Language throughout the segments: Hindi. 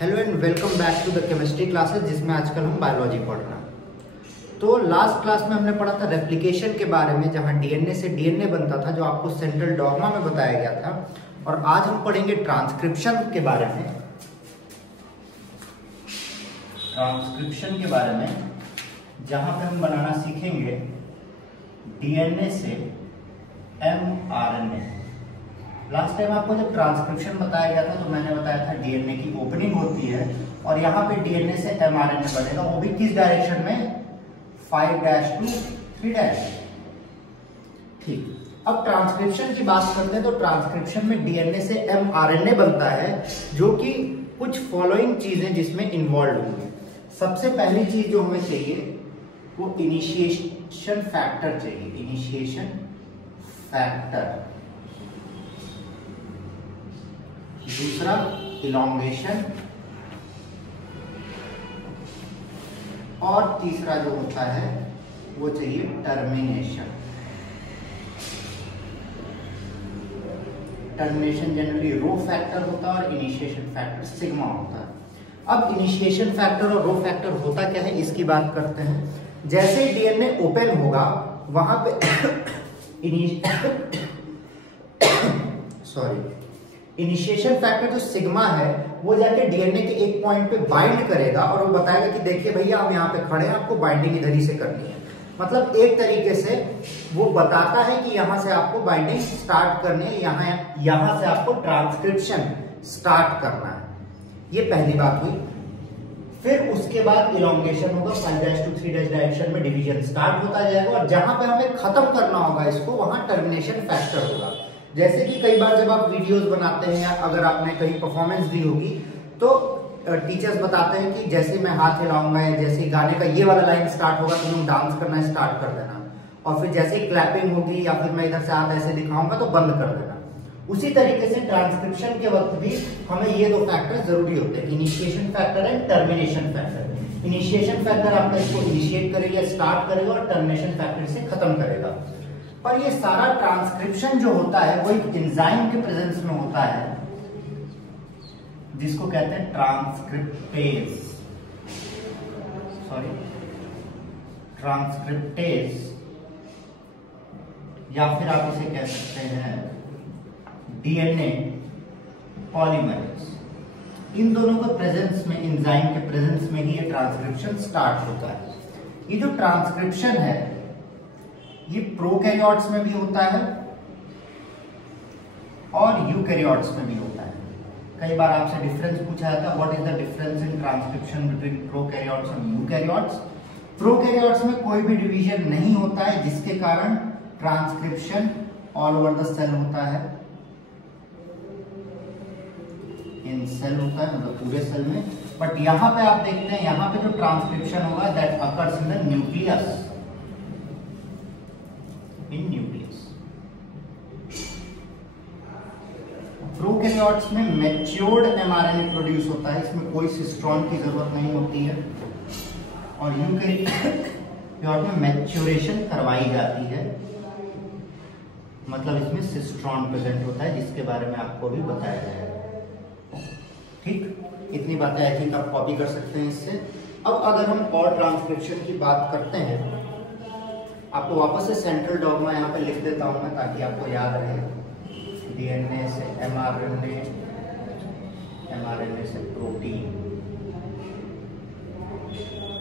Hello and welcome back to the chemistry classes, जिसमें आजकल हम बायोलॉजी पढ़ रहे हैं। तो लास्ट क्लास में हमने पढ़ा था रेप्लिकेशन के बारे में, जहां डीएनए से डीएनए बनता था, जो आपको सेंट्रल डॉग्मा में बताया गया था। और आज हम पढ़ेंगे ट्रांसक्रिप्शन के बारे में। ट्रांसक्रिप्शन के बारे में जहां पे हम बनाना सीखेंगे डीएनए से एमआरएनए। लास्ट टाइम आपको जब ट्रांसक्रिप्शन बताया गया था तो मैंने बताया था डीएनए की ओपनिंग होती है और यहाँ पे डीएनए से एमआरएनए बनेगा, वो भी किस डायरेक्शन में, 5' to 3'। ठीक, अब ट्रांसक्रिप्शन की बात करते हैं तो ट्रांसक्रिप्शन में डीएनए से एमआरएनए बनता है, जो कि कुछ फॉलोइंग चीजें जिसमें इन्वॉल्व होंगी। सबसे पहली चीज जो हमें चाहिए वो इनिशिएशन फैक्टर चाहिए। इनिशिएशन फैक्टर, दूसरा इलॉन्गेशन, और तीसरा जो होता है वो चाहिए termination. Termination generally rho factor होता है और इनिशिएशन फैक्टर सिग्मा होता है। अब इनिशिएशन फैक्टर और रो फैक्टर होता क्या है, इसकी बात करते हैं। जैसे ही डीएनए ओपन होगा वहां पे इनिशिएशन फैक्टर जो सिग्मा है वो जाके डीएनए के एक पॉइंट पे बाइंड करेगा और वो बताएगा कि देखिए भैया हम यहाँ पे खड़े हैं, आपको बाइंडिंग इधर ही से करनी है। मतलब एक तरीके से वो बताता है कि यहाँ से आपको बाइंडिंग स्टार्ट करनी है, यहाँ से आपको ट्रांसक्रिप्शन स्टार्ट करना है। ये पहली बात हुई। फिर उसके बाद इलॉन्गेशन होगा, 5' to 3' डायरेक्शन में डिवीजन स्टार्ट होता जाएगा और जहां पे हमें खत्म करना होगा इसको, वहां टर्मिनेशन फैक्टर होगा। जैसे कि कई बार जब आप वीडियोस बनाते हैं या अगर आपने कहीं परफॉर्मेंस दी होगी तो टीचर्स बताते हैं कि जैसे मैं हाथ हिलाऊंगा या जैसे गाने का ये वाला लाइन स्टार्ट होगा तो तुम डांस करना स्टार्ट कर देना, और फिर जैसे ही क्लैपिंग होगी या फिर मैं इधर से हाथ ऐसे दिखाऊंगा तो बंद कर देना। उसी तरीके से ट्रांसक्रिप्शन के वक्त भी हमें ये दो फैक्टर जरूरी होते हैं, initiation factor and termination factor. Initiation factor आपका इसको इनिशिएट करेगा, स्टार्ट करेगा, और टर्मिनेशन फैक्टर से खत्म करेगा। पर ये सारा ट्रांसक्रिप्शन जो होता है वो एक एंजाइम के प्रेजेंस में होता है, जिसको कहते हैं ट्रांसक्रिप्टेज। ट्रांसक्रिप्टेज, या फिर आप इसे कह सकते हैं डीएनए पॉलीमरेज। इन दोनों के प्रेजेंस में, एंजाइम के प्रेजेंस में ही ये ट्रांसक्रिप्शन स्टार्ट होता है। ये जो ट्रांसक्रिप्शन है ये प्रोकैरियोट्स में भी होता है और यूकैरियोट्स में भी होता है। कई बार आपसे डिफरेंस पूछा जाता है, what is the difference in transcription between prokaryotes और यूकैरियोट्स। प्रोकैरियोट्स में कोई भी डिवीजन नहीं होता है, जिसके कारण transcription all over the cell होता है। इन सेल होता है, मतलब पूरे सेल में। बट यहां पे आप देखते हैं, यहां पे जो ट्रांसक्रिप्शन होगा that occurs in the nucleus. In nucleus. Prokaryotes में मैच्योर्ड एमआरएनए प्रोड्यूस होता है, इसमें कोई सिस्ट्रॉन की जरूरत नहीं होती है। और यूकैरियोट में मैच्योरेशन करवाई जाती है, मतलब इसमें सिस्ट्रॉन प्रेजेंट होता है, जिसके बारे में आपको भी बताया जाएगा। ठीक, इतनी बातें आई थिंक आप कॉपी कर सकते हैं इससे। अब अगर हम और ट्रांसक्रिप्शन की बात करते हैं, आपको वापस से सेंट्रल डॉग्मा यहाँ पे लिख देता हूं मैं ताकि आपको याद रहे। डीएनए से एमआरएनए, एमआरएनए से प्रोटीन।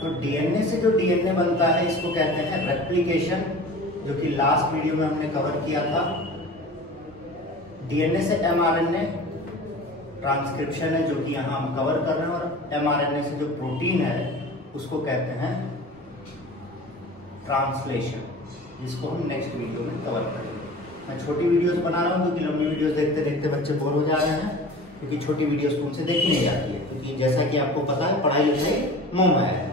तो डीएनए से जो डीएनए बनता है इसको कहते हैं रेप्लिकेशन, जो कि लास्ट वीडियो में हमने कवर किया था। डीएनए से एमआरएनए ट्रांसक्रिप्शन है, जो कि यहाँ हम कवर कर रहे हैं, और एमआरएनए से जो प्रोटीन है उसको कहते हैं ट्रांसलेशन, जिसको हम नेक्स्ट वीडियो में कवर करेंगे। मैं छोटी वीडियोस बना रहा हूँ क्योंकि लंबी वीडियोस देखते देखते बच्चे बोर हो जा रहे हैं, क्योंकि छोटी वीडियोस तो उनसे देखी नहीं जाती है, क्योंकि जैसा कि आपको पता है पढ़ाई लिखाई मुंह में है।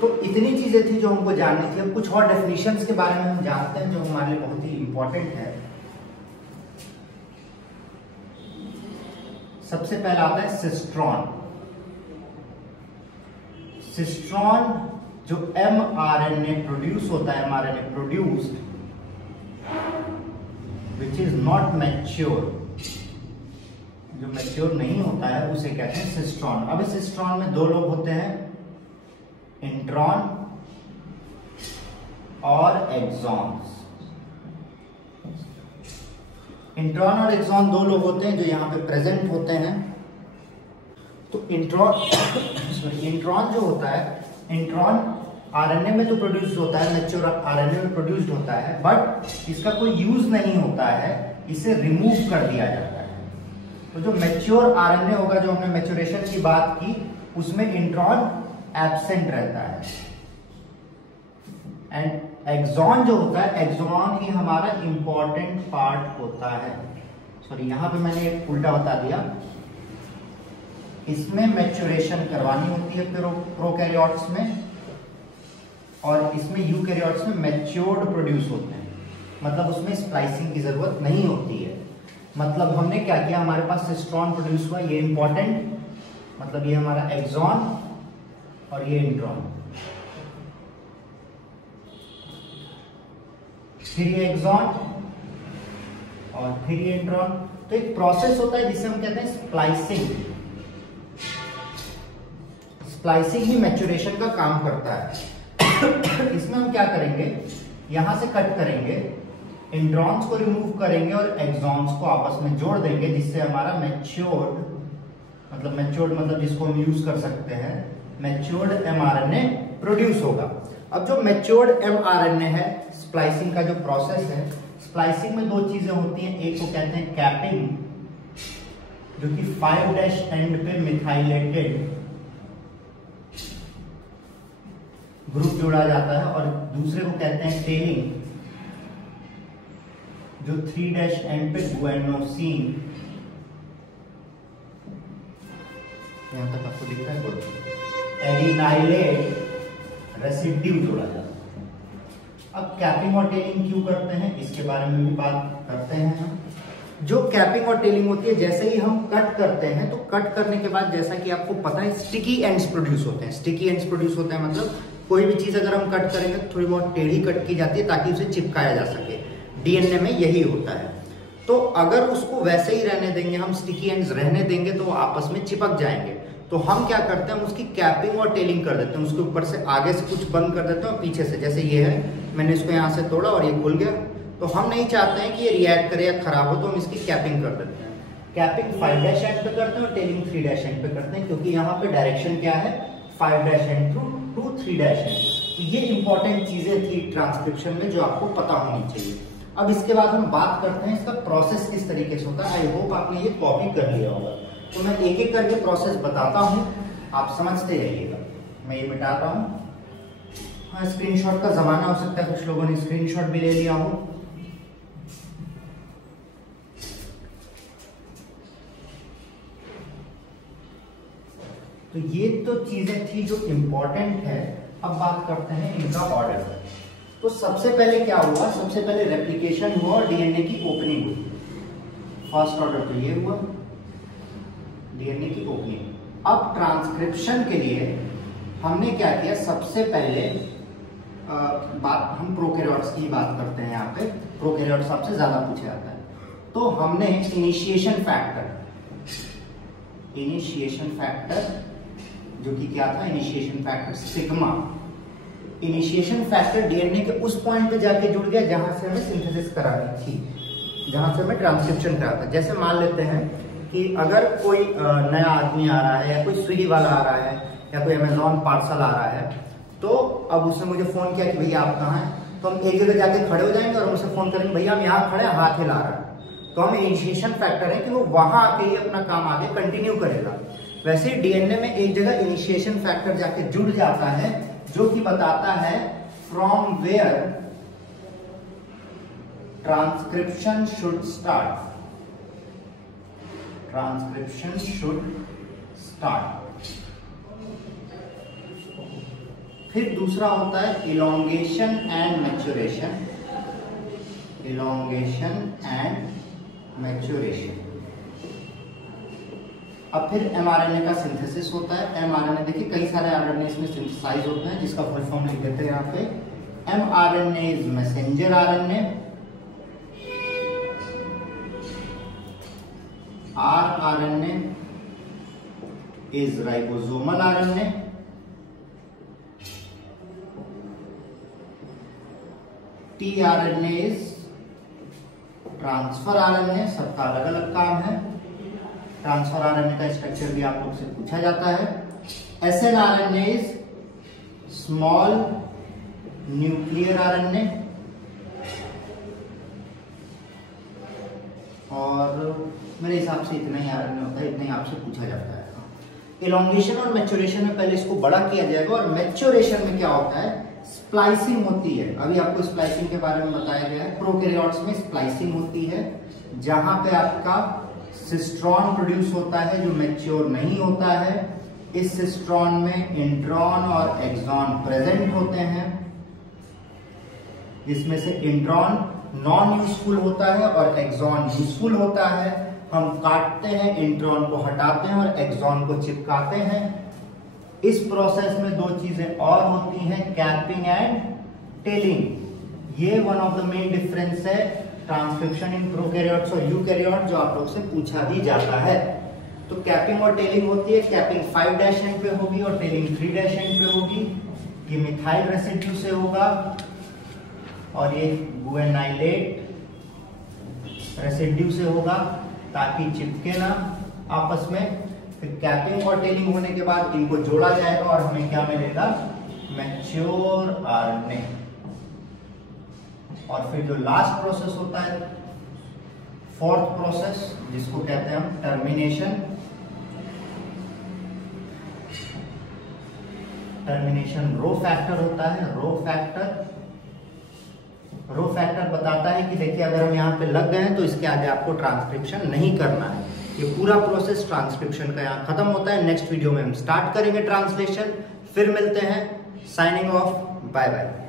तो इतनी चीजें थी जो हमको जाननी थी। अब कुछ और डेफिनेशंस के बारे में हम जानते हैं जो हमारे लिए बहुत ही इंपॉर्टेंट है। सबसे पहला आता है सिस्ट्रॉन। सिस्ट्रॉन जो एमआरएनए प्रोड्यूस होता है, mRNA produced which is not mature, जो मैच्योर नहीं होता है उसे कहते हैं सिस्ट्रॉन। अब इस सिस्ट्रॉन में दो लोब होते हैं, इंट्रॉन और एक्सॉन्स। इंट्रॉन और एक्सॉन दो लोब होते हैं जो यहाँ पे प्रेजेंट होते हैं। तो इंट्रॉन जो होता है, इंट्रॉन आरएनए में तो प्रोड्यूस होता है, मैच्योर आरएनए में प्रोड्यूस्ड होता है, बट इसका कोई यूज नहीं होता है, इसे रिमूव कर दिया जाता है। तो जो मैच्योर आरएनए होगा, जो हमने मैच्योरेशन की बात की, उसमें इंट्रॉन एब्सेंट रहता है। एंड एक्सॉन जो होता है, एक्सॉन ही हमारा इंपॉर्टेंट पार्ट होता है। सॉरी, यहां पे मैंने एक उल्टा बता दिया। इसमें मैच्योरेशन करवानी होती है प्रोकैरियोट्स में, और इसमें यूकैरियोट्स में मैच्योर्ड प्रोड्यूस होते हैं, मतलब उसमें स्प्लाइसिंग की जरूरत नहीं होती है। मतलब हमने क्या किया, हमारे पास सिस्ट्रॉन प्रोड्यूस हुआ, ये इंपॉर्टेंट, मतलब ये हमारा एक्सॉन और ये इंट्रॉन, फिर ये एक्सॉन और फिर ये इंट्रॉन। तो एक प्रोसेस होता है जिसे हम कहते हैं स्प्लाइसिंग। स्प्लाइसिंग ही मैच्योरेशन का काम करता है। इसमें हम क्या करेंगे, यहां से कट करेंगे, इंट्रॉन्स को रिमूव करेंगे और एक्सॉन्स को आपस में जोड़ देंगे, जिससे हमारा मैच्योर्ड मतलब जिसको हम यूज कर सकते हैं, मैच्योर्ड एमआरएनए प्रोड्यूस होगा। अब जो मैच्योर्ड एमआरएनए है, स्प्लाइसिंग का जो प्रोसेस है, स्प्लाइसिंग में दो चीजें होती हैं। एक को कहते हैं कैपिंग, जो कि 5' एंड पे मिथाइलेटेड ग्रुप जोड़ा जाता है, और दूसरे को कहते हैं टेलिंग, जो 3' एंड पे गुएनोसिन, यहां तक आपको दिख रहा है, गुड, एडिनाइलेट रेसिड्यू जोड़ा जाता है। अब कैपिंग और टेलिंग क्यों करते हैं, इसके बारे में भी बात करते हैं हम। जो कैपिंग और टेलिंग होती है, जैसे ही हम कट करते हैं, तो कट करने के बाद जैसा कि आपको पता है, स्टिकी एंड्स प्रोड्यूस होते हैं। स्टिकी एंड्स प्रोड्यूस होते हैं मतलब कोई भी चीज अगर हम कट करेंगे तो थोड़ी बहुत टेढ़ी कट की जाती है ताकि उसे चिपकाया जा सके। डीएनए में यही होता है। तो अगर उसको वैसे ही रहने देंगे, हम स्टिकी एंड्स रहने देंगे, तो वो आपस में चिपक जाएंगे। तो हम क्या करते हैं, उसकी कैपिंग और टेलिंग कर देते हैं। उसके ऊपर से आगे से कुछ बंद कर देते हैं और पीछे से, जैसे ये है, मैंने इसको यहाँ से तोड़ा और ये खुल गया। तो हम नहीं चाहते हैं कि ये रिएक्ट करे या खराब हो, तो हम इसकी कैपिंग कर देते हैं। कैपिंग 5' एंड पे करते हैं और टेलिंग 3' एंड पे करते हैं, क्योंकि यहाँ पे डायरेक्शन क्या है, 5' एंड टू 3' एंड। ये इंपॉर्टेंट चीजें थी ट्रांसक्रिप्शन में जो आपको पता होनी चाहिए। अब इसके बाद हम बात करते हैं इसका प्रोसेस किस तरीके से होता है। आई होप आपने ये कॉपी कर लिया होगा, तो मैं एक एक करके प्रोसेस बताता हूँ, आप समझते रहिएगा। मैं ये मिटाता हूँ। हाँ, स्क्रीनशॉट का जमाना हो सकता है, कुछ लोगों ने स्क्रीनशॉट भी ले लिया हो। तो ये तो चीजें थी जो इंपॉर्टेंट है। अब बात करते हैं इनका ऑर्डर। तो सबसे पहले क्या हुआ, सबसे पहले रेप्लिकेशन हुआ और डीएनए की ओपनिंग हुई। फर्स्ट ऑर्डर तो ये हुआ, डीएनए की ओपनिंग। अब ट्रांसक्रिप्शन के लिए हमने क्या किया, सबसे पहले बात हम प्रोकैरियोट्स की बात करते हैं। यहाँ पे प्रोकैरियोट्स सबसे ज्यादा पूछा जाता है। तो हमने इनिशिएशन फैक्टर जो कि क्या था, initiation factor sigma. Initiation factor DNA के उस पॉइंट पे जाके जुड़ गया जहां से हमें सिंथेसिस करानी थी, जहां से हमें ट्रांसक्रिप्शन कराना था। जैसे मान लेते हैं कि अगर कोई नया आदमी आ रहा है, या कोई स्विगी वाला आ रहा है, या कोई अमेजॉन पार्सल आ रहा है, तो अब उसने मुझे फोन किया कि भैया आप कहाँ हैं। तो हम एक जगह जाके खड़े हो जाएंगे और उनसे फोन करेंगे, भैया हम यहाँ खड़े हैं, हाथ हिला रहा है। तो हम इनिशिएशन फैक्टर है कि वो वहां आके ही अपना काम आगे कंटिन्यू करेगा। वैसे डीएनए में एक जगह इनिशिएशन फैक्टर जाके जुड़ जाता है, जो कि बताता है from where transcription should start. फिर दूसरा होता है इलोंगेशन एंड मैच्योरेशन। अब फिर एमआरएनए का सिंथेसिस होता है। एमआरएनए देखिए कई सारे आरएनए इसमें सिंथेसाइज होते हैं, जिसका फुल फॉर्म लिख देते हैं यहाँ पे। MRNA is messenger RNA, rRNA is ribosomal RNA, tRNA is transfer RNA। सबका अलग अलग काम है। ट्रांसफर RNA का स्ट्रक्चर भी आप लोग से पूछा जाता है। snRNA is small nuclear RNA, और मेरे हिसाब से इतना ही RNA होता है, इतना ही आपसे पूछा जाता है। इलॉन्गेशन और मैच्योरेशन में पहले इसको बड़ा किया जाएगा, और मैच्योरेशन में क्या होता है, स्प्लाइसिंग होती है। अभी आपको स्प्लाइसिंग के बारे में बताया गया है। प्रोकैरियोट्स में स्प्लाइसिंग होती है, जहां पे आपका सिस्ट्रॉन प्रोड्यूस होता है जो मैच्योर नहीं होता है। इस सिस्ट्रॉन में इंट्रॉन और एक्सॉन प्रेजेंट होते हैं, जिसमें से इंट्रॉन नॉन यूजफुल होता है और एक्सॉन यूजफुल होता है। हम काटते हैं, इंट्रॉन को हटाते हैं और एक्सॉन को चिपकाते हैं। इस प्रोसेस में दो चीजें और होती हैं, कैपिंग एंड टेलिंग। ये one of the main difference है ट्रांसक्रिप्शन इन प्रोकैरियोट्स और यूकैरियोट, जो आप लोग से पूछा भी जाता है। तो कैपिंग और टेलिंग होती है। कैपिंग 5' एंड पे होगी और टेलिंग 3' एंड पे होगी। ये मिथाइल रेसिड्यू से होगा और ये गुएनाइलेट रेसिड्यू से होगा, ताकि चिपके ना आपस में। फिर कैपिंग और टेलिंग होने के बाद इनको जोड़ा जाएगा और हमें क्या मिलेगा, मैच्योर RNA। और फिर जो लास्ट प्रोसेस होता है, फोर्थ प्रोसेस, जिसको कहते हैं हम टर्मिनेशन। टर्मिनेशन रो फैक्टर होता है। रो फैक्टर बताता है कि देखिए अगर हम यहाँ पे लग गए हैं तो इसके आगे आपको ट्रांसक्रिप्शन नहीं करना है। ये पूरा प्रोसेस ट्रांसक्रिप्शन का यहाँ खत्म होता है। नेक्स्ट वीडियो में हम स्टार्ट करेंगे ट्रांसलेशन। फिर मिलते हैं। Signing off, bye bye.